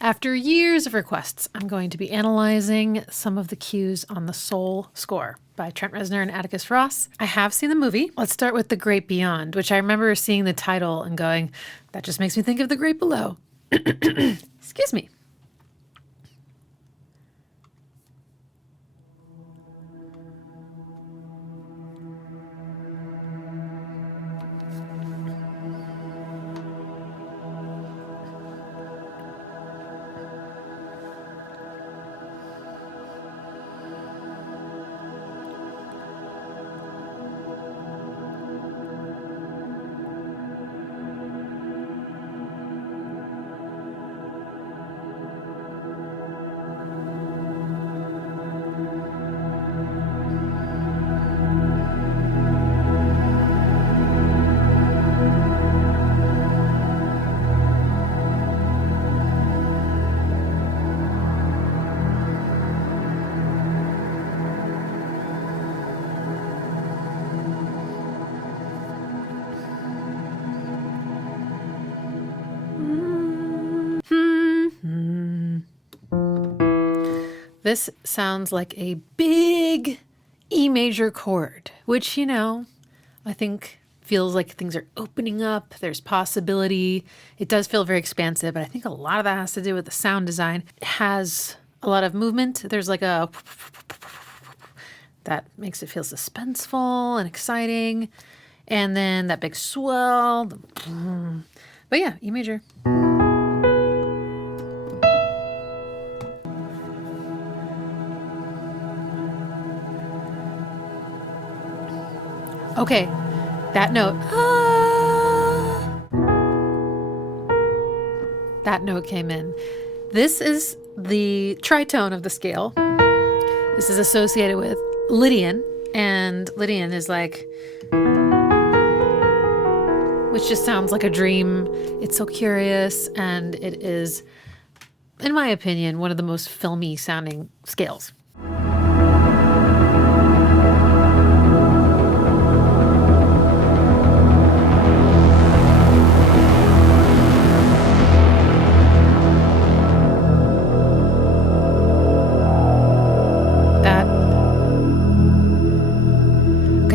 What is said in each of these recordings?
After years of requests, I'm going to be analyzing some of the cues on the Soul score by Trent Reznor and Atticus Ross. I have seen the movie. Let's start with The Great Beyond, which I remember seeing the title and going, that just makes me think of The Great Below. Excuse me. This sounds like a big E major chord, which, I think feels like things are opening up. There's possibility. It does feel very expansive, but I think a lot of that has to do with the sound design. It has a lot of movement. There's like a that makes it feel suspenseful and exciting. And then that big swell. But yeah, E major. Okay, that note. That note came in. This is the tritone of the scale. This is associated with Lydian, and Lydian is like, which just sounds like a dream. It's so curious, and it is, in my opinion, one of the most filmy sounding scales.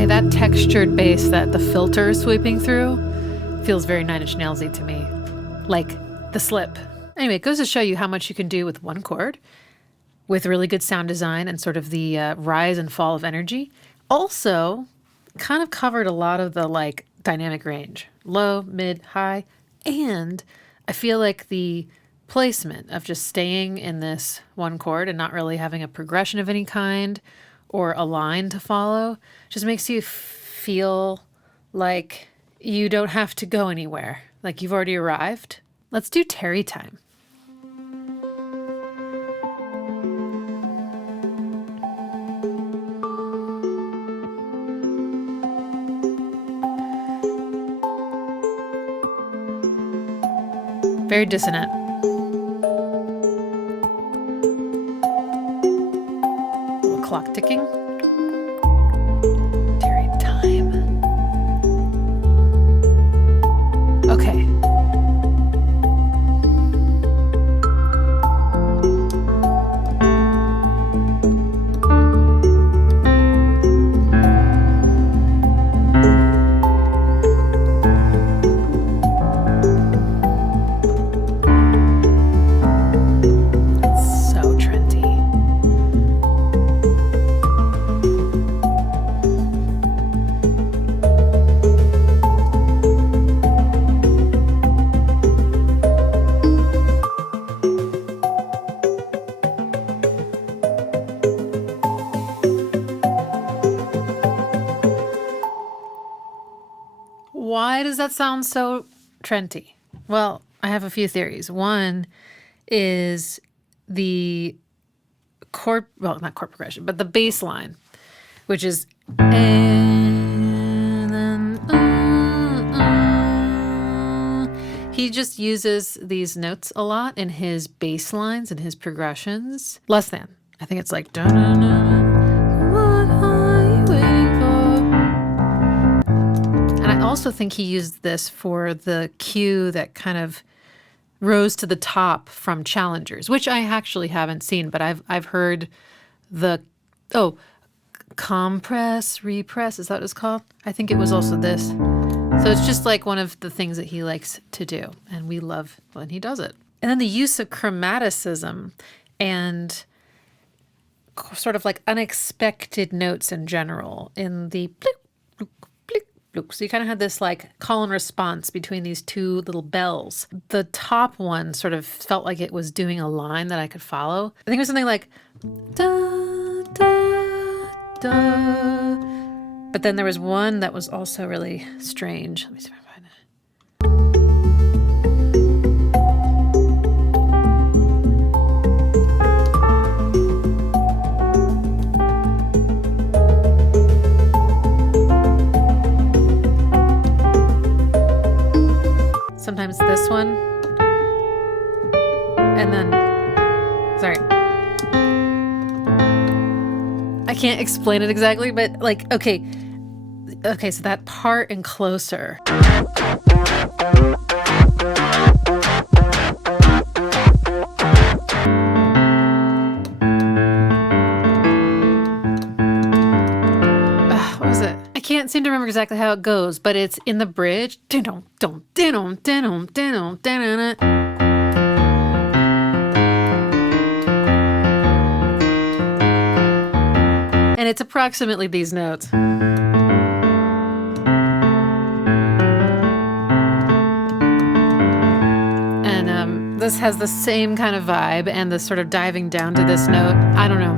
That textured bass that the filter is sweeping through feels very Nine Inch Nails-y to me, like the slip. Anyway, it goes to show you how much you can do with one chord, with really good sound design and sort of the rise and fall of energy. Also, kind of covered a lot of the dynamic range, low, mid, high, and I feel like the placement of just staying in this one chord and not really having a progression of any kind or a line to follow just makes you feel like you don't have to go anywhere, like you've already arrived. Let's do Terry time. Very dissonant. Clock ticking. Terry time. Okay. Why does that sound so Trenty? Well, I have a few theories. One is the chord, well, not chord progression, but the bass line, which is and then he just uses these notes a lot in his bass lines and his progressions. Less than. I think it's like what are you waiting for? And I also think he used this for the cue that kind of rose to the top from challengers, which I actually haven't seen, but I've heard the compress, repress, is that what it's called? I think it was also this. So it's just like one of the things that he likes to do, and we love when he does it. And then the use of chromaticism and sort of like unexpected notes in general in the blick, bloop, blick, bloop. So you kind of had this like call and response between these two little bells. The top one sort of felt like it was doing a line that I could follow. I think it was something like da, da, da. But then there was one that was also really strange. Let me see if I can find it. Sometimes this one, and then, sorry, I can't explain it exactly, but like, okay, so that part in Closer. What was it? I can't seem to remember exactly how it goes, but it's in the bridge. And it's approximately these notes. And this has the same kind of vibe and the sort of diving down to this note. I don't know.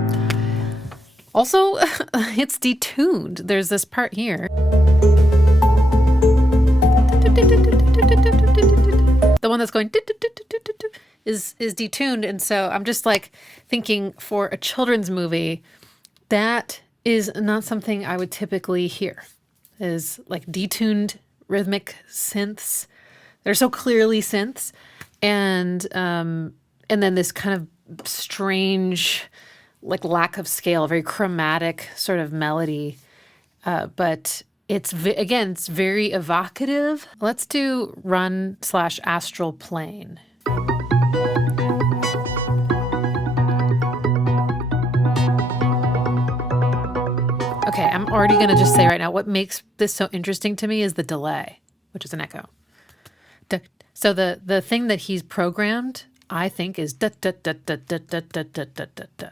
Also, it's detuned. There's this part here. The one that's going is detuned. And so I'm just like thinking, for a children's movie, that is not something I would typically hear, is like detuned rhythmic synths. They're so clearly synths. And then this kind of strange, like lack of scale, very chromatic sort of melody. But it's very evocative. Let's do Run/Astral Plane. Okay, I'm already going to just say right now, what makes this so interesting to me is the delay, which is an echo. So the thing that he's programmed, I think, is da da da da da da da da da da da,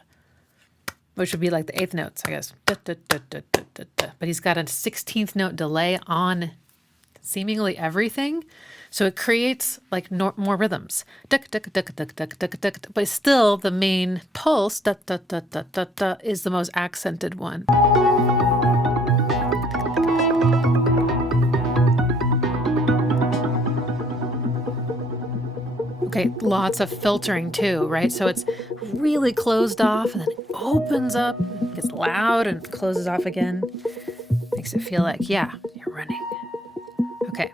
which would be like the eighth notes, I guess. Da, da, da, da, da, da, da. But he's got a 16th note delay on seemingly everything. So it creates like more rhythms. Duck, duck, duck, duck, duck, duck, duck. But still the main pulse, da, da, da, da, da, da, is the most accented one. Okay, lots of filtering too, right? So it's really closed off and then it opens up, gets loud and closes off again. Makes it feel like, yeah, you're running. Okay.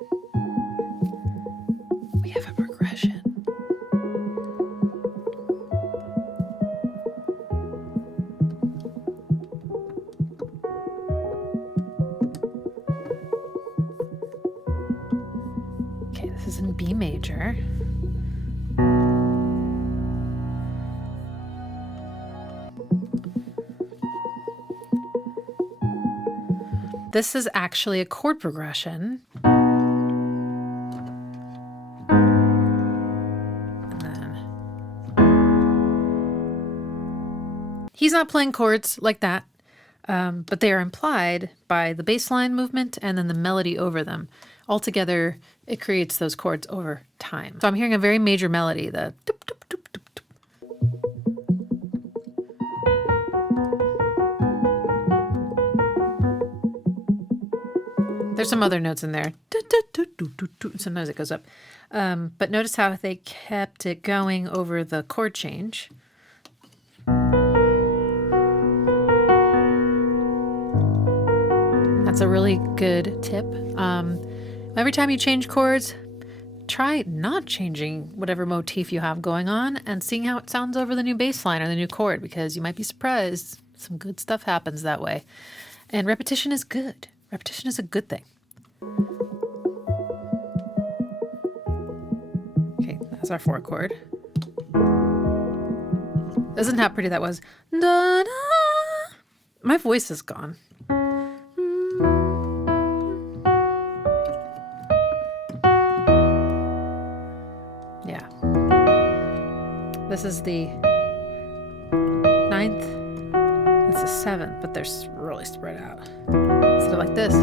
We have a progression. Okay, this is in B major. This is actually a chord progression. And then he's not playing chords like that, but they are implied by the bass line movement and then the melody over them. Altogether, it creates those chords over time. So I'm hearing a very major melody, the doop, doop, doop, doop, doop. There's some other notes in there. Sometimes it goes up. But notice how they kept it going over the chord change. That's a really good tip. Every time you change chords, try not changing whatever motif you have going on and seeing how it sounds over the new bass line or the new chord, because you might be surprised. Some good stuff happens that way. And repetition is good. Repetition is a good thing. Okay, that's That's our 4 chord. Isn't how pretty that was? Da, da. My voice is gone. Yeah. This is the 9th. It's the 7th, but they're really spread out. Instead of like this.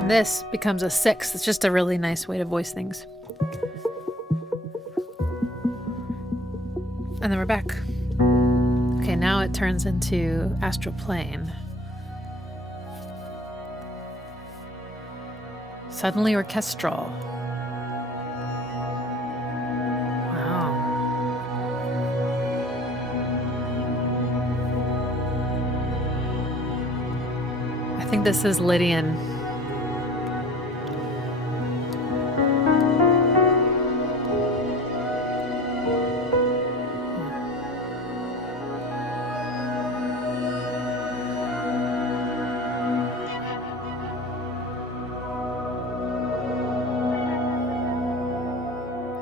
And this becomes a 6th. It's just a really nice way to voice things. And then we're back. Okay, now it turns into astral plane. Suddenly orchestral. Wow. I think this is Lydian.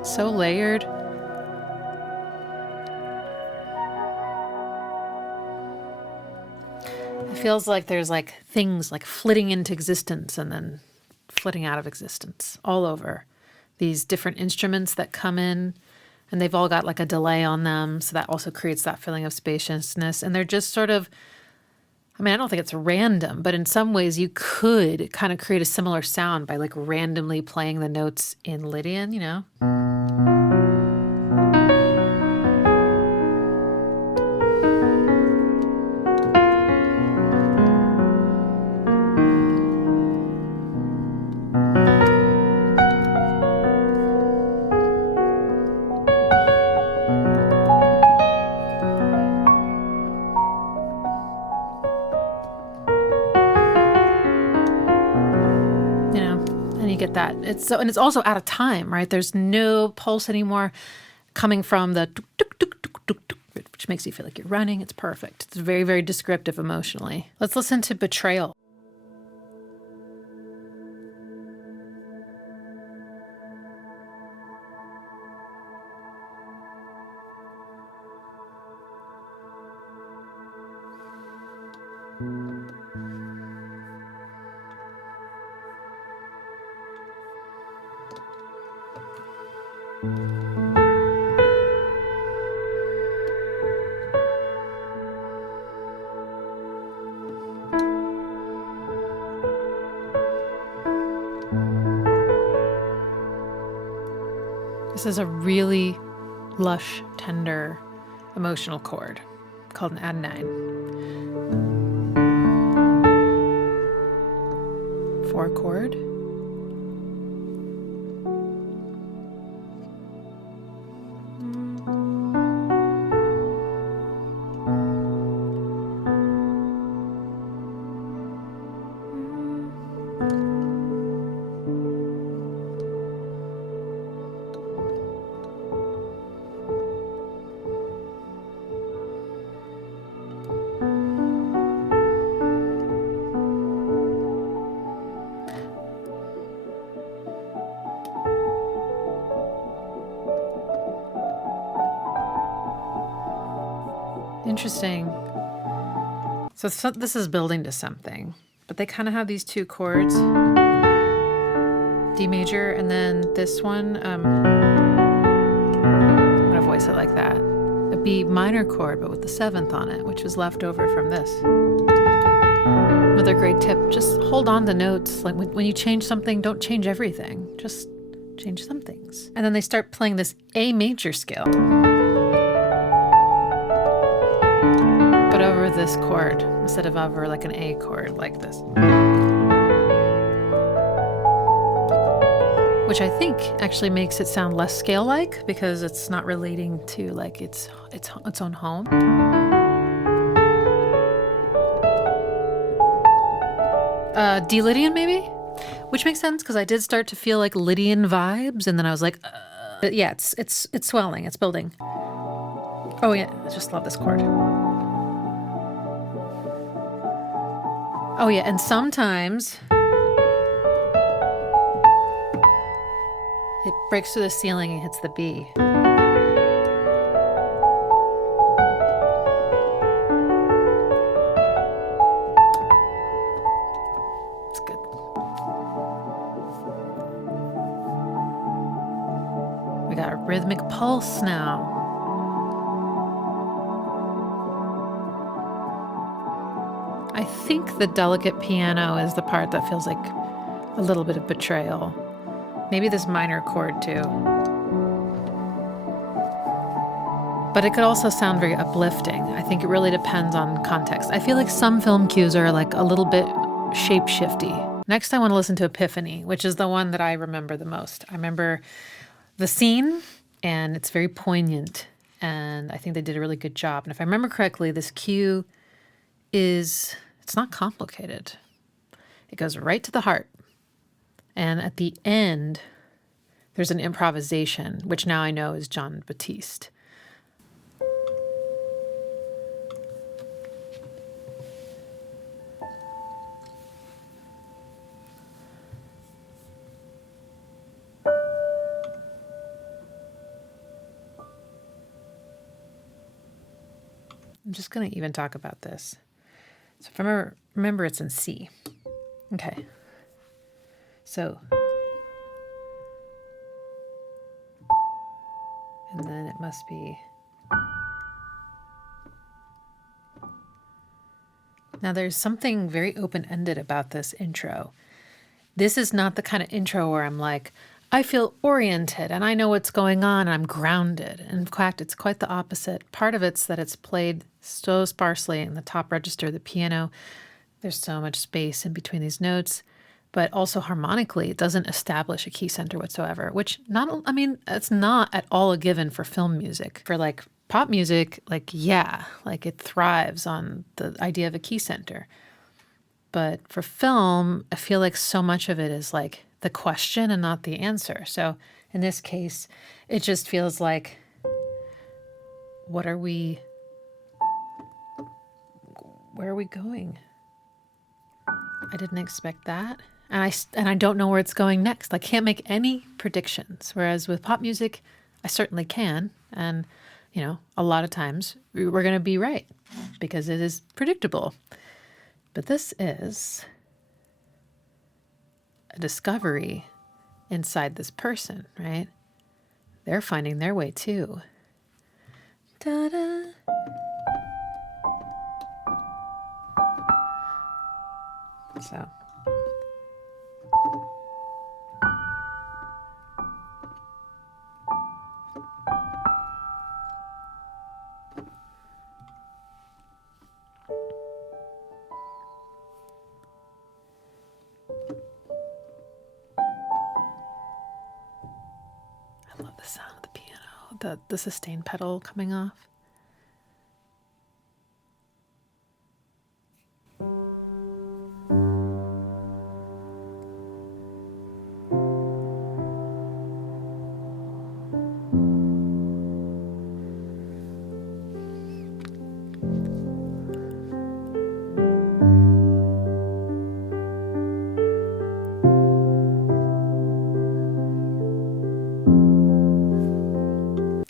So layered. It feels like there's like things like flitting into existence and then flitting out of existence all over. These different instruments that come in, and they've all got like a delay on them. So that also creates that feeling of spaciousness. And they're just sort of, I mean, I don't think it's random, but in some ways you could kind of create a similar sound by like randomly playing the notes in Lydian, you know? Get that. And it's also out of time, right? There's no pulse anymore coming from the tuk, tuk, tuk, tuk, tuk, tuk, which makes you feel like you're running. It's perfect. It's very, very descriptive emotionally. Let's listen to Betrayal. This is a really lush, tender, emotional chord called an add 9. 4 chord. Interesting. So this is building to something, but they kind of have these 2 chords, D major, and then this one, I'm going to voice it like that. A B minor chord, but with the 7th on it, which was left over from this. Another great tip, just hold on to notes. Like when you change something, don't change everything. Just change some things. And then they start playing this A major scale. But over this chord, instead of over like an A chord like this. Which I think actually makes it sound less scale-like because it's not relating to like its own home. D Lydian maybe? Which makes sense because I did start to feel like Lydian vibes, and then I was like, yeah, it's swelling, it's building. Oh yeah, I just love this chord. Oh yeah, and sometimes It breaks through the ceiling and hits the B. It's good. We got a rhythmic pulse now. I think the delicate piano is the part that feels like a little bit of betrayal. Maybe this minor chord too. But it could also sound very uplifting. I think it really depends on context. I feel like some film cues are like a little bit shape-shifty. Next, I want to listen to Epiphany, which is the one that I remember the most. I remember the scene, and it's very poignant, and I think they did a really good job. And if I remember correctly, this cue it's not complicated. It goes right to the heart. And at the end, there's an improvisation, which now I know is John Batiste. I'm just going to even talk about this. So if I remember it's in C. Okay. So, and then it must be. Now there's something very open-ended about this intro. This is not the kind of intro where I'm like, I feel oriented and I know what's going on and I'm grounded. And in fact, it's quite the opposite. Part of it's that it's played so sparsely in the top register of the piano. There's so much space in between these notes. But also harmonically, it doesn't establish a key center whatsoever, which it's not at all a given for film music. For like pop music, like it thrives on the idea of a key center. But for film, I feel like so much of it is like the question and not the answer. So in this case, it just feels like, where are we going? I didn't expect that. And I don't know where it's going next. I can't make any predictions. Whereas with pop music, I certainly can. And, a lot of times we're going to be right because it is predictable. But this is a discovery inside this person, right? They're finding their way too. Ta-da. So. I love the sound of the piano, the sustain pedal coming off.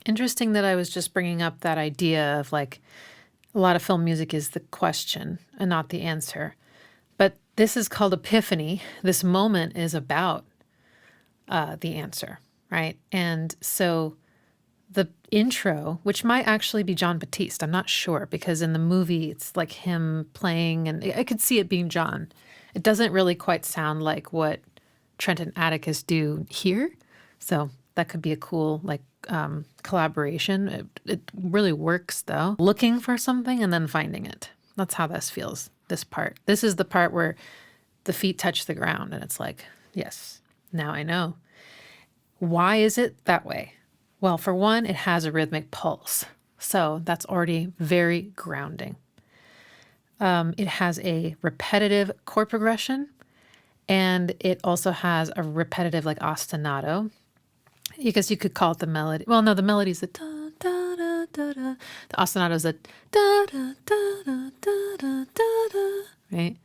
Interesting that I was just bringing up that idea of like a lot of film music is the question and not the answer. But this is called Epiphany. This moment is about the answer, right? And so the intro, which might actually be John Batiste, I'm not sure, because in the movie it's like him playing, and I could see it being John. It doesn't really quite sound like what Trent and Atticus do here. So that could be a cool collaboration. It really works though. Looking for something and then finding it. That's how this feels, this part. This is the part where the feet touch the ground and it's like, yes, now I know. Why is it that way? Well, for one, it has a rhythmic pulse. So that's already very grounding. It has a repetitive chord progression, and it also has a repetitive ostinato. I guess you could call it the melody. Well, no, the melody is the da da da da da. The ostinato is the da da da da da da da da, right?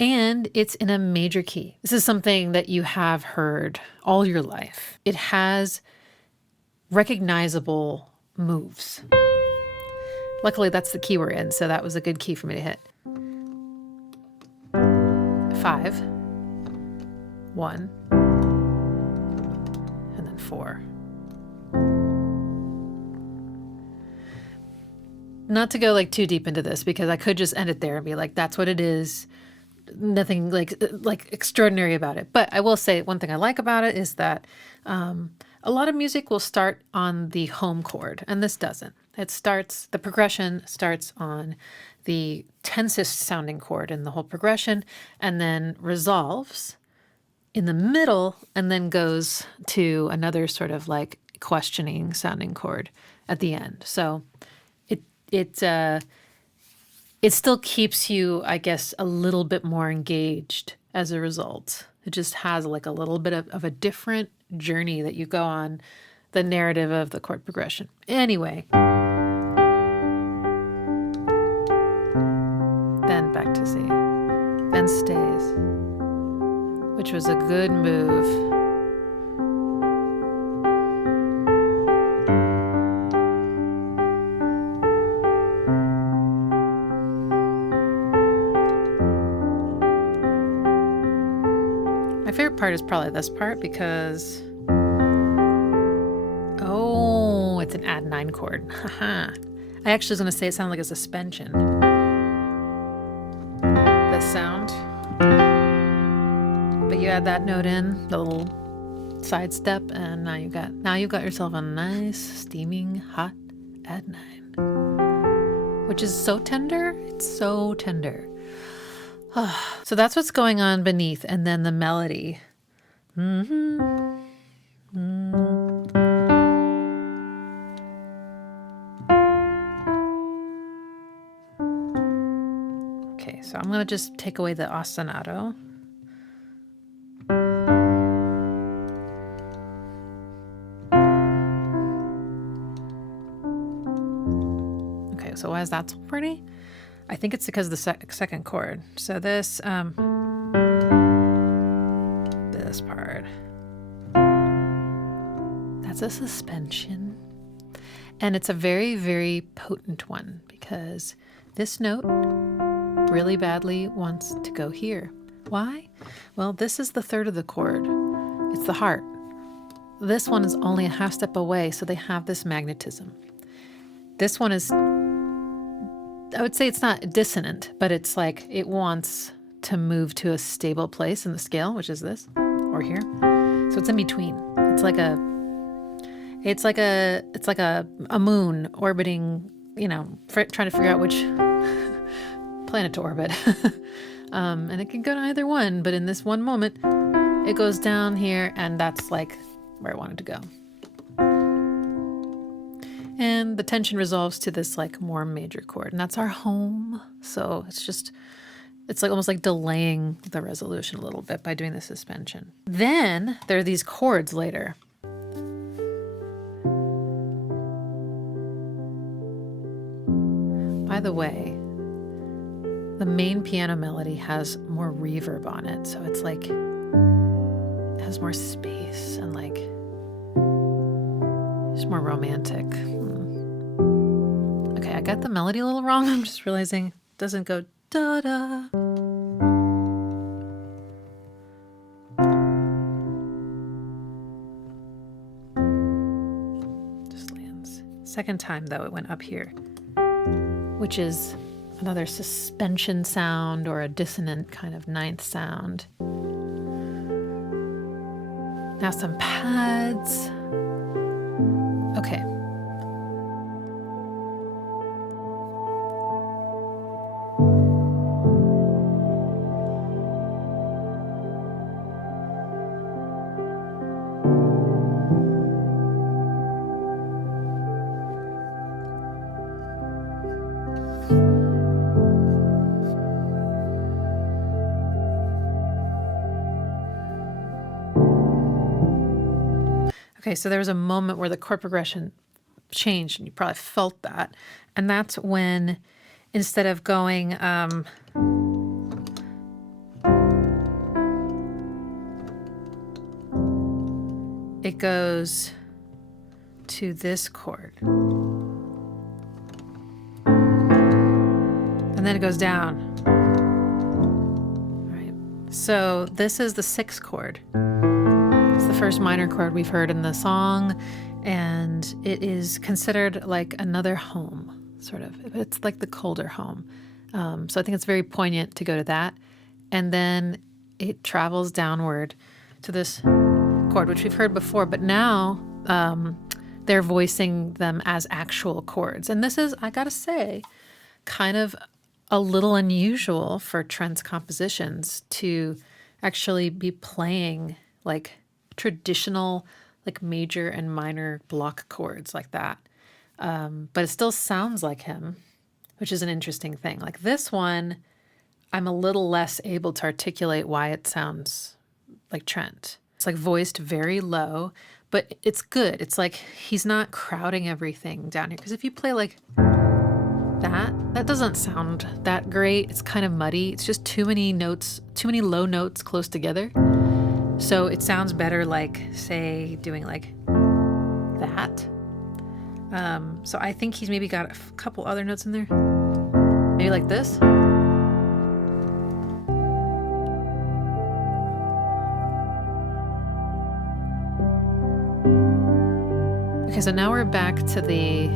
And it's in a major key. This is something that you have heard all your life. It has recognizable moves. Luckily, that's the key we're in, so that was a good key for me to hit. 5, 1, and then 4. Not to go like too deep into this, because I could just end it there and be like, that's what it is. Nothing like extraordinary about it. But I will say one thing I like about it is that a lot of music will start on the home chord, and this doesn't. The progression starts on the tensest sounding chord in the whole progression, and then resolves in the middle, and then goes to another sort of like questioning sounding chord at the end. So it still keeps you, I guess, a little bit more engaged as a result. It just has like a little bit of a different journey that you go on, the narrative of the chord progression. Anyway, then back to C, then stays, which was a good move. My favorite part is probably this part because, oh, it's an add 9 chord. Haha. I actually was going to say it sounded like a suspension. The sound. But you add that note in, the little side step, and now you've got yourself a nice, steaming, hot add 9. Which is so tender. It's so tender. So that's what's going on beneath, and then the melody. Okay, so I'm going to just take away the ostinato. Okay, so why is that so pretty? I think it's because of the second chord. So this part, that's a suspension. And it's a very, very potent one because this note really badly wants to go here. Why? Well, this is the third of the chord. It's the heart. This one is only a half step away, so they have this magnetism. This one is, I would say it's not dissonant, but it's like it wants to move to a stable place in the scale, which is this, or here. So it's in between. It's like a moon orbiting, trying to figure out which planet to orbit. And it can go to either one, but in this one moment, it goes down here, and that's like where I wanted to go. And the tension resolves to this like more major chord, and that's our home. So it's like almost like delaying the resolution a little bit by doing the suspension. Then there are these chords later. By the way, the main piano melody has more reverb on it, so it's like it has more space and like it's more romantic. Okay, I got the melody a little wrong. I'm just realizing it doesn't go da-da. Just lands. Second time, though, it went up here, which is another suspension sound or a dissonant kind of ninth sound. Now some pads. Okay. Okay, so there was a moment where the chord progression changed, and you probably felt that. And that's when, instead of going it goes to this chord. And then it goes down. All right. So this is the 6th chord. It's the first minor chord we've heard in the song, and it is considered like another home, sort of. It's like the colder home. So I think it's very poignant to go to that. And then it travels downward to this chord, which we've heard before, but now they're voicing them as actual chords. And this is, I gotta say, kind of a little unusual for Trent's compositions to actually be playing like traditional, like major and minor block chords like that. But it still sounds like him, which is an interesting thing. Like this one, I'm a little less able to articulate why it sounds like Trent. It's like voiced very low, but it's good. It's like he's not crowding everything down here. Because if you play like that doesn't sound that great. It's kind of muddy. It's just too many notes, too many low notes close together. So it sounds better like, say, doing like that. So I think he's maybe got a couple other notes in there. Maybe like this. Okay, so now we're back to the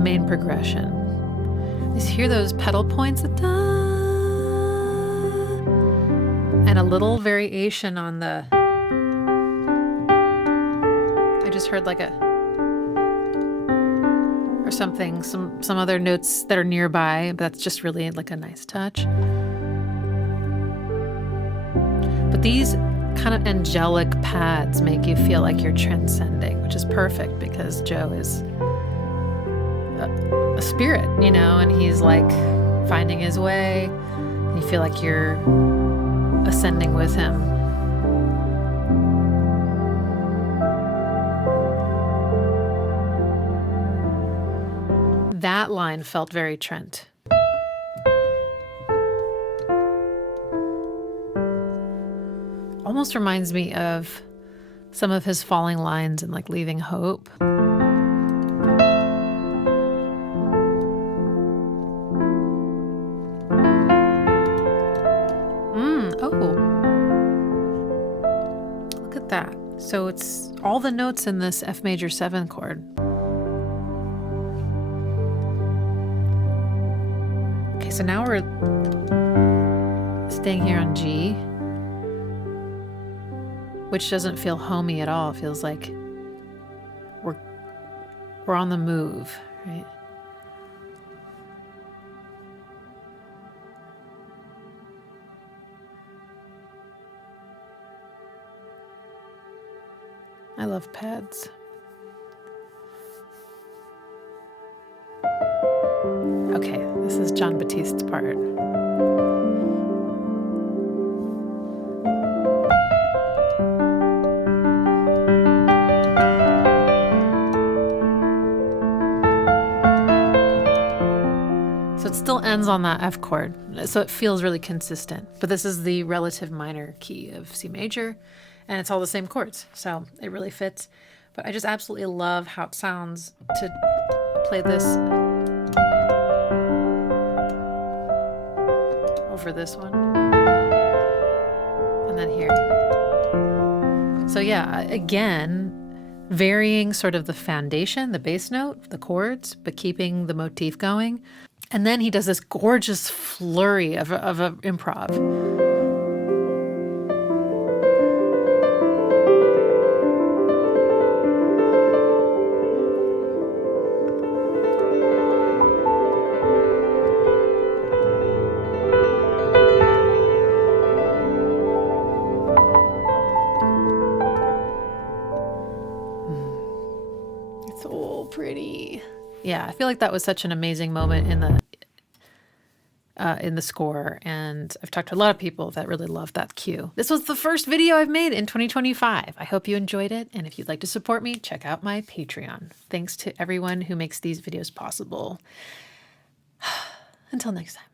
main progression. You hear those pedal points, and a little variation on the. I just heard like a or something, some other notes that are nearby. But that's just really like a nice touch. But these kind of angelic pads make you feel like you're transcending, which is perfect because Joe is a spirit, you know, and he's like finding his way. And you feel like you're ascending with him. That line felt very Trent. Almost reminds me of some of his falling lines in like Leaving Hope. Look at that. So it's all the notes in this F major 7 chord. Okay, so now we're staying here on G, which doesn't feel homey at all. It feels like we're on the move, right? I love pads. Okay, this is John Batiste's part. So it still ends on that F chord, so it feels really consistent. But this is the relative minor key of C major, and it's all the same chords, so it really fits. But I just absolutely love how it sounds to play this over this one, and then here. So yeah, again, varying sort of the foundation, the bass note, the chords, but keeping the motif going. And then he does this gorgeous flurry of a improv. It's so pretty. Yeah, I feel like that was such an amazing moment in the score, and I've talked to a lot of people that really love that cue. This was the first video I've made in 2025. I hope you enjoyed it, and if you'd like to support me, check out my Patreon. Thanks to everyone who makes these videos possible. Until next time.